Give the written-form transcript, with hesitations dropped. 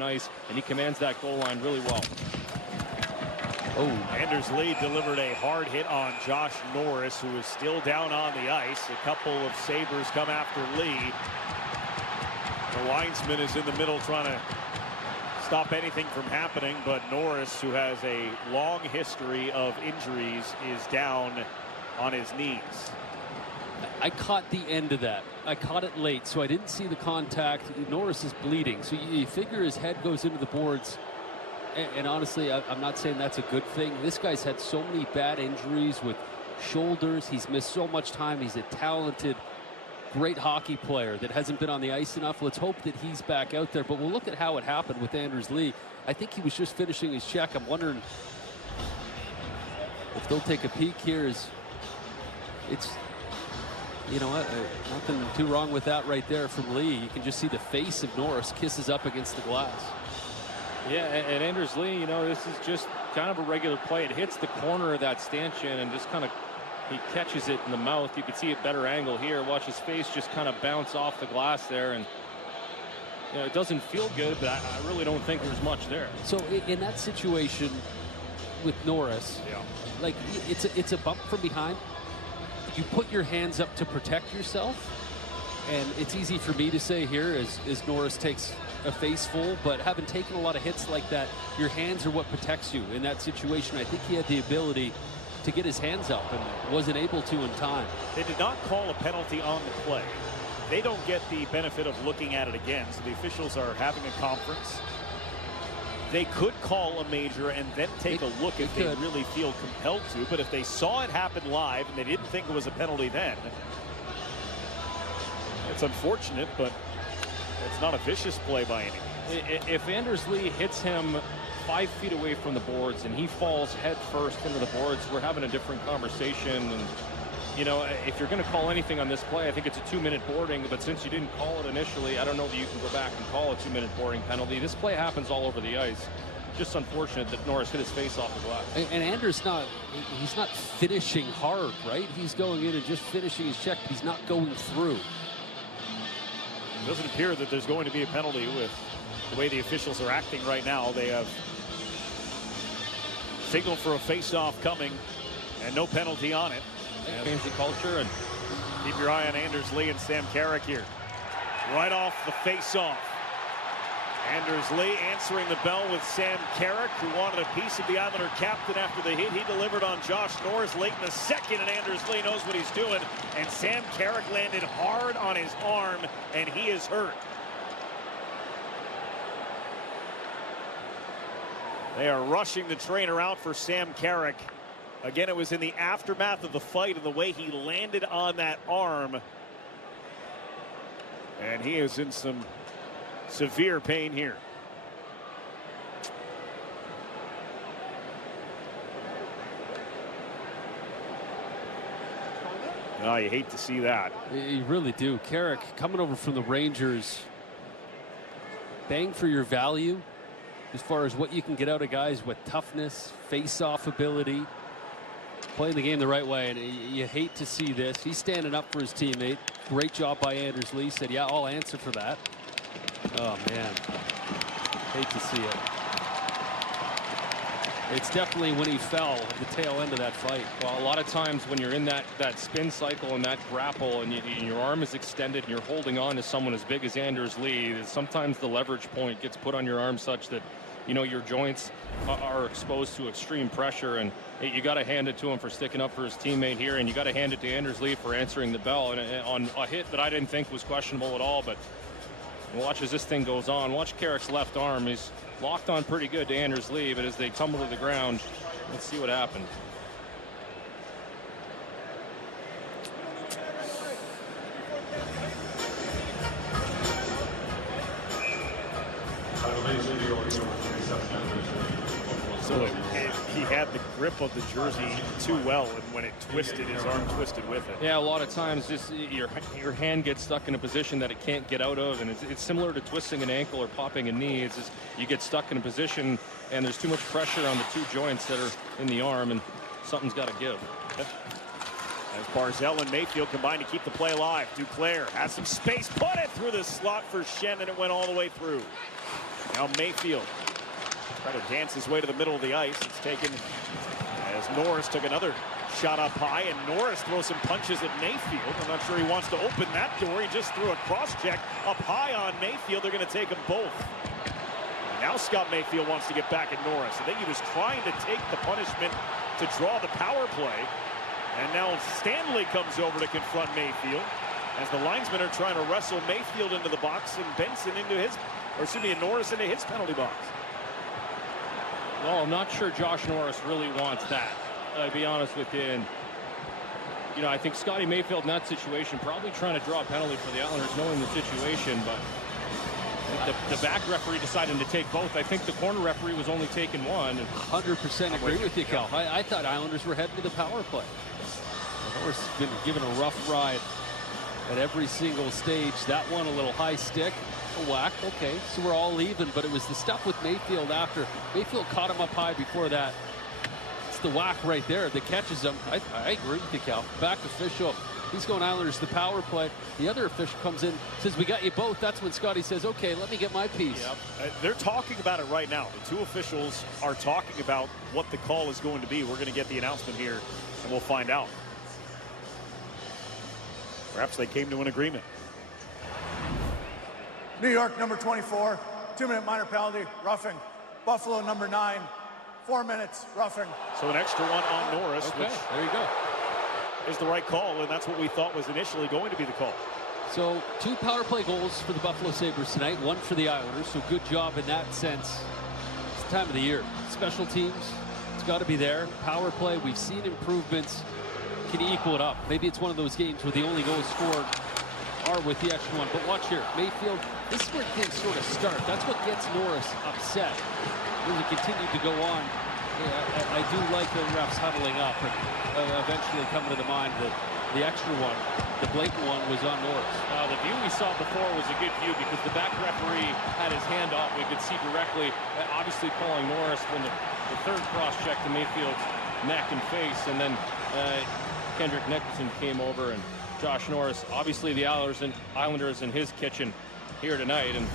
Nice, and he commands that goal line really well. Oh, Anders Lee delivered a hard hit on Josh Norris, who is still down on the ice. A couple of Sabres come after Lee. The linesman is in the middle trying to stop anything from happening, but Norris, who has a long history of injuries, is down on his knees. I caught the end of that. I caught it late, so I didn't see the contact. Norris is bleeding, so you figure his head goes into the boards. And honestly, I'm not saying that's a good thing. This guy's had so many bad injuries with shoulders. He's missed so much time. He's a talented, great hockey player that hasn't been on the ice enough. Let's hope that he's back out there. But we'll look at how it happened with Anders Lee. I think he was just finishing his check. I'm wondering if they'll take a peek here. It's you know what? Nothing too wrong with that right there from Lee. You can just see the face of Norris kisses up against the glass. Yeah, and Anders Lee, you know, this is just kind of a regular play. It hits the corner of that stanchion and just kind of, he catches it in the mouth. You can see a better angle here. Watch his face just kind of bounce off the glass there. And, you know, it doesn't feel good, but I really don't think there's much there. So in that situation with Norris, yeah, like it's a bump from behind. You put your hands up to protect yourself, and it's easy for me to say here as Norris takes a face full, but having taken a lot of hits like that, your hands are what protects you in that situation. I think he had the ability to get his hands up and wasn't able to in time. They did not call a penalty on the play. They don't get the benefit of looking at it again, so the officials are having a conference. They could call a major and then take a look if they really feel compelled to, but if they saw it happen live and they didn't think it was a penalty then, it's unfortunate, but it's not a vicious play by any means. If Anders Lee hits him 5 feet away from the boards and he falls head first into the boards, we're having a different conversation. And you know, if you're going to call anything on this play, I think it's a 2-minute boarding, but since you didn't call it initially, I don't know that you can go back and call a 2-minute boarding penalty. This play happens all over the ice. Just unfortunate that Norris hit his face off the glass. And Anders he's not finishing hard, right? He's going in and just finishing his check. He's not going through. It doesn't appear that there's going to be a penalty with the way the officials are acting right now. They have signaled for a face-off coming and no penalty on it. Change the culture and keep your eye on Anders Lee and Sam Carrick here. Right off the face-off. Anders Lee answering the bell with Sam Carrick, who wanted a piece of the Islander captain after the hit he delivered on Josh Norris late in the second, and Anders Lee knows what he's doing, and Sam Carrick landed hard on his arm, and he is hurt. They are rushing the trainer out for Sam Carrick. Again, it was in the aftermath of the fight and the way he landed on that arm. And he is in some severe pain here. Oh, you hate to see that. You really do. Carrick coming over from the Rangers. Bang for your value as far as what you can get out of guys with toughness, face-off ability, playing the game the right way, and you hate to see this. He's standing up for his teammate. Great job by Anders Lee. Said, yeah, I'll answer for that. Oh, man. Hate to see it. It's definitely when he fell at the tail end of that fight. Well, a lot of times when you're in that spin cycle and that grapple and your arm is extended and you're holding on to someone as big as Anders Lee, sometimes the leverage point gets put on your arm such that, you know, your joints are exposed to extreme pressure, and you got to hand it to him for sticking up for his teammate here, and you got to hand it to Anders Lee for answering the bell and on a hit that I didn't think was questionable at all. But watch as this thing goes on. Watch Carrick's left arm. He's locked on pretty good to Anders Lee, but as they tumble to the ground, let's see what happened. So he had the grip of the jersey too well, and when it twisted, his arm twisted with it. Yeah, a lot of times just your hand gets stuck in a position that it can't get out of, and it's similar to twisting an ankle or popping a knee. It's just you get stuck in a position, and there's too much pressure on the two joints that are in the arm, and something's got to give. As Barzell and Mayfield combine to keep the play alive. Duclair has some space, put it through the slot for Shen, and it went all the way through. Now Mayfield try to dance his way to the middle of the ice. It's taken as Norris took another shot up high, and Norris throws some punches at Mayfield. I'm not sure he wants to open that door. He just threw a cross check up high on Mayfield. They're going to take them both. Now Scott Mayfield wants to get back at Norris. I think he was trying to take the punishment to draw the power play. And now Stanley comes over to confront Mayfield as the linesmen are trying to wrestle Mayfield into the box and Benson into his, or excuse me, Norris into his penalty box. Well, I'm not sure Josh Norris really wants that. I'll be honest with you. And, you know, I think Scotty Mayfield in that situation probably trying to draw a penalty for the Islanders knowing the situation, but the back referee decided to take both. I think the corner referee was only taking one. 100% agree with you, Cal. I thought Islanders were heading to the power play. Norris has been given a rough ride at every single stage. That one a little high stick, a whack. Okay, so we're all even, but it was the stuff with Mayfield after. Mayfield caught him up high before that. It's the whack right there that catches him. I agree with you, Cal. Back official. He's going Islanders the power play. The other official comes in, says, we got you both. That's when Scotty says, okay, let me get my piece. Yep. They're talking about it right now. The two officials are talking about what the call is going to be. We're going to get the announcement here, and we'll find out. Perhaps they came to an agreement. New York, number 24, 2-minute minor penalty, roughing. Buffalo, number 9, 4 minutes, roughing. So an extra one on Norris, Okay, which there you go. is the right call, and that's what we thought was initially going to be the call. So 2 power play goals for the Buffalo Sabres tonight, 1 for the Islanders. So good job in that sense. It's the time of the year. Special teams, it's got to be there. Power play, we've seen improvements. Can you equal it up? Maybe it's one of those games where the only goals scored are with the extra one. But watch here, Mayfield, this is where things sort of start. That's what gets Norris upset. When he continued to go on, I do like the refs huddling up and eventually coming to the mind that the extra one, the blatant one, was on Norris. The view we saw before was a good view because the back referee had his hand up. We could see directly, obviously calling Norris when the third cross check to Mayfield's neck and face, and then Kendrick Nicholson came over, and Josh Norris, obviously the Islanders in his kitchen here tonight, and